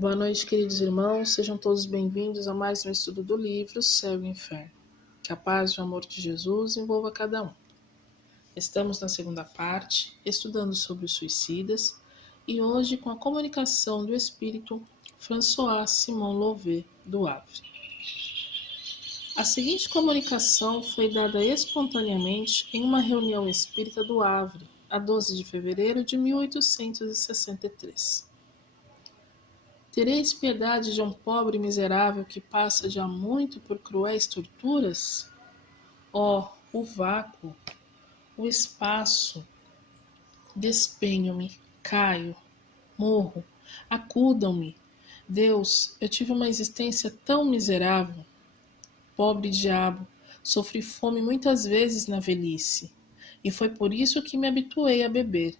Boa noite, queridos irmãos, sejam todos bem-vindos a mais um estudo do livro Céu e Inferno. Que a paz e o amor de Jesus envolva cada um. Estamos na segunda parte, estudando sobre os suicidas, e hoje com a comunicação do espírito François Simon Louvet, do Havre. A seguinte comunicação foi dada espontaneamente em uma reunião espírita do Havre, a 12 de fevereiro de 1863. Tereis piedade de um pobre miserável que passa de há muito por cruéis torturas? Ó, o vácuo, o espaço, despenho-me, caio, morro, acudam-me. Deus, eu tive uma existência tão miserável. Pobre diabo, sofri fome muitas vezes na velhice, e foi por isso que me habituei a beber,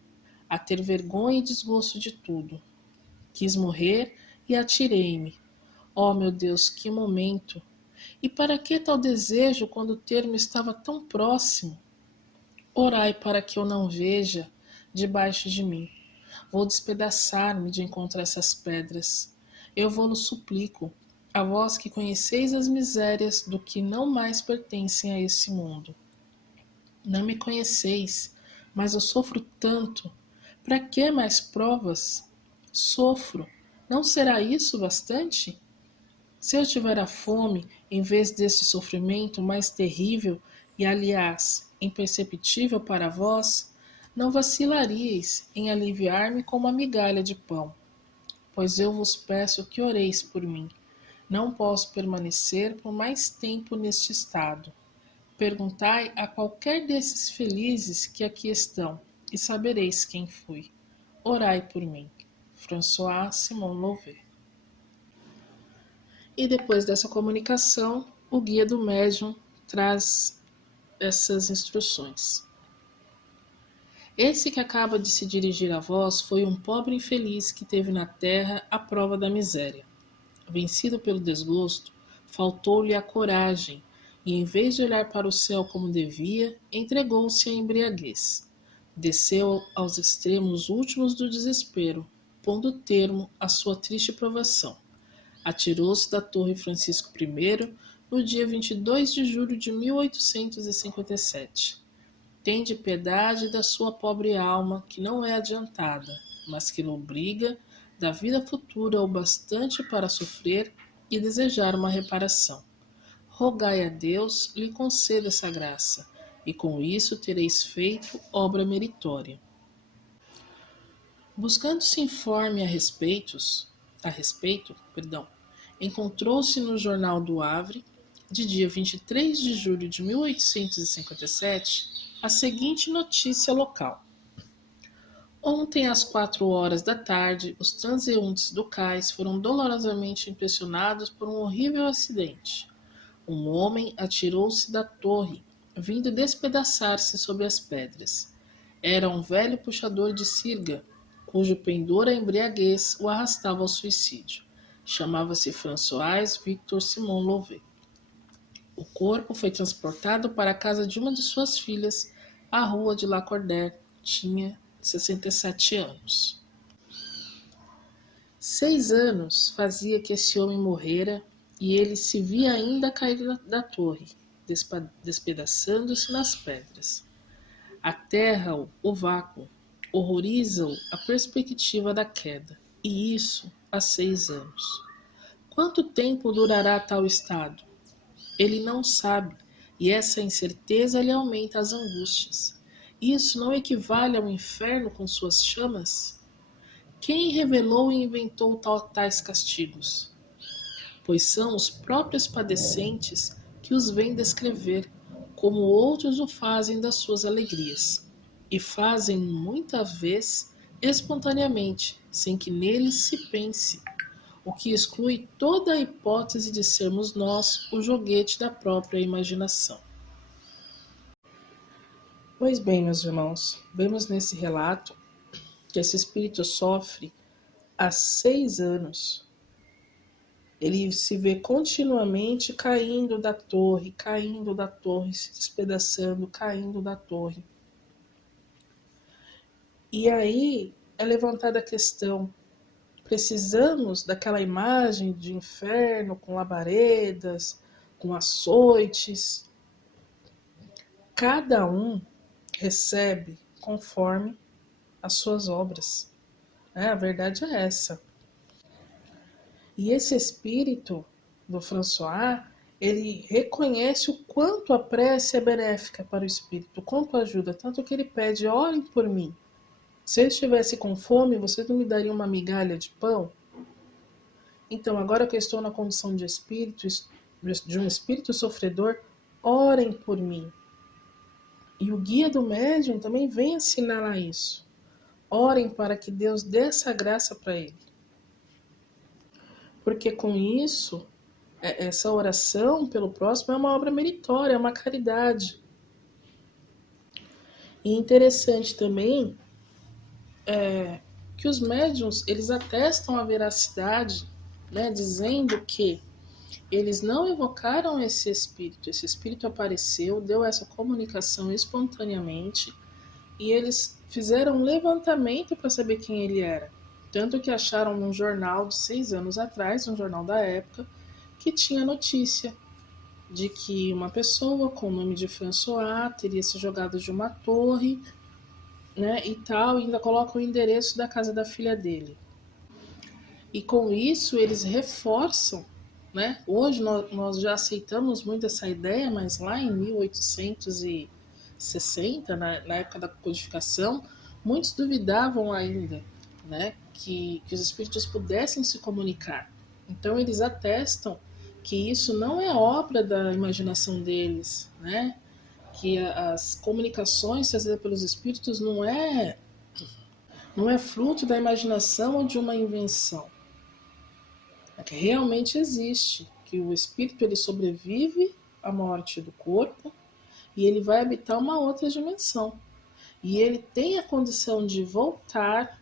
a ter vergonha e desgosto de tudo. Quis morrer e atirei-me. Oh, meu Deus, que momento! E para que tal desejo quando o termo estava tão próximo? Orai para que eu não veja debaixo de mim. Vou despedaçar-me de encontrar essas pedras. Eu vou-lo suplico, a vós que conheceis as misérias do que não mais pertencem a esse mundo. Não me conheceis, mas eu sofro tanto. Para que mais provas? Sofro. Não será isso bastante? Se eu tiver a fome, em vez deste sofrimento mais terrível e, aliás, imperceptível para vós, não vacilaríeis em aliviar-me com uma migalha de pão. Pois eu vos peço que oreis por mim. Não posso permanecer por mais tempo neste estado. Perguntai a qualquer desses felizes que aqui estão, e sabereis quem fui. Orai por mim. François Simon Louvet. E depois dessa comunicação, o guia do médium traz essas instruções. Esse que acaba de se dirigir a vós foi um pobre infeliz que teve na terra a prova da miséria. Vencido pelo desgosto, faltou-lhe a coragem, e em vez de olhar para o céu como devia, entregou-se à embriaguez. Desceu aos extremos últimos do desespero, pondo termo à sua triste provação. Atirou-se da Torre Francisco I no dia 22 de julho de 1857. Tende piedade da sua pobre alma, que não é adiantada, mas que lobriga da vida futura o bastante para sofrer e desejar uma reparação. Rogai a Deus lhe conceda essa graça, e com isso tereis feito obra meritória. Buscando-se informe a respeito, encontrou-se no Jornal do Havre, de dia 23 de julho de 1857, a seguinte notícia local. Ontem, às 4 horas da tarde, os transeuntes do cais foram dolorosamente impressionados por um horrível acidente. Um homem atirou-se da torre, vindo despedaçar-se sobre as pedras. Era um velho puxador de sirga, cujo pendor a embriaguez o arrastava ao suicídio. Chamava-se François Victor Simon Louvet. O corpo foi transportado para a casa de uma de suas filhas, à rua de Lacordaire. Tinha 67 anos. 6 anos fazia que esse homem morrera e ele se via ainda cair da torre, despedaçando-se nas pedras. Aterra-o o vácuo, horroriza-o a perspectiva da queda, e isso há 6 anos. Quanto tempo durará tal estado? Ele não sabe, e essa incerteza lhe aumenta as angústias. Isso não equivale ao inferno com suas chamas? Quem revelou e inventou tais castigos? Pois são os próprios padecentes que os vêm descrever, como outros o fazem das suas alegrias, e fazem muita vez espontaneamente, sem que neles se pense, o que exclui toda a hipótese de sermos nós o joguete da própria imaginação. Pois bem, meus irmãos, vemos nesse relato que esse espírito sofre há 6 anos. Ele se vê continuamente caindo da torre, se despedaçando, caindo da torre. E aí é levantada a questão: precisamos daquela imagem de inferno com labaredas, com açoites. Cada um recebe conforme as suas obras. A verdade é essa. E esse espírito do François, ele reconhece o quanto a prece é benéfica para o espírito, o quanto ajuda, tanto que ele pede: orem por mim. Se eu estivesse com fome, vocês não me dariam uma migalha de pão? Então, agora que eu estou na condição de espírito, de um espírito sofredor, orem por mim. E o guia do médium também vem ensinar isso. Orem para que Deus dê essa graça para ele. Porque com isso, essa oração pelo próximo é uma obra meritória, é uma caridade. E interessante também que os médiuns, eles atestam a veracidade, né, dizendo que eles não evocaram esse espírito apareceu, deu essa comunicação espontaneamente, e eles fizeram um levantamento para saber quem ele era. Tanto que acharam num jornal de 6 anos atrás, um jornal da época, que tinha notícia de que uma pessoa com o nome de François teria se jogado de uma torre, né, e tal, e ainda coloca o endereço da casa da filha dele. E com isso eles reforçam, né? Hoje nós já aceitamos muito essa ideia, mas lá em 1860, na época da codificação, muitos duvidavam ainda, né, que os espíritos pudessem se comunicar. Então eles atestam que isso não é obra da imaginação deles, né? Que as comunicações trazidas pelos espíritos não é fruto da imaginação ou de uma invenção. É que realmente existe, que o espírito ele sobrevive à morte do corpo e ele vai habitar uma outra dimensão. E ele tem a condição de voltar,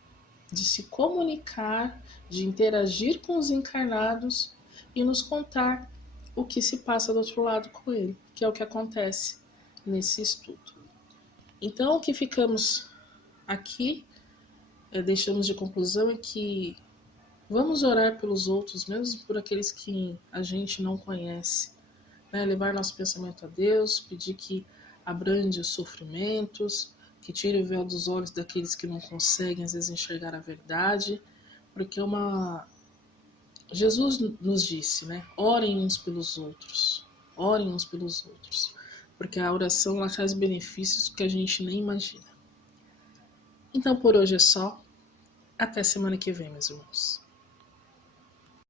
de se comunicar, de interagir com os encarnados e nos contar o que se passa do outro lado com ele, que é o que acontece nesse estudo. Então, o que ficamos aqui, deixamos de conclusão, é que vamos orar pelos outros, mesmo por aqueles que a gente não conhece, né? Levar nosso pensamento a Deus, pedir que abrande os sofrimentos, que tire o véu dos olhos daqueles que não conseguem, às vezes, enxergar a verdade, porque Jesus nos disse, né? Orem uns pelos outros, porque a oração ela traz benefícios que a gente nem imagina. Então, por hoje é só. Até semana que vem, meus irmãos.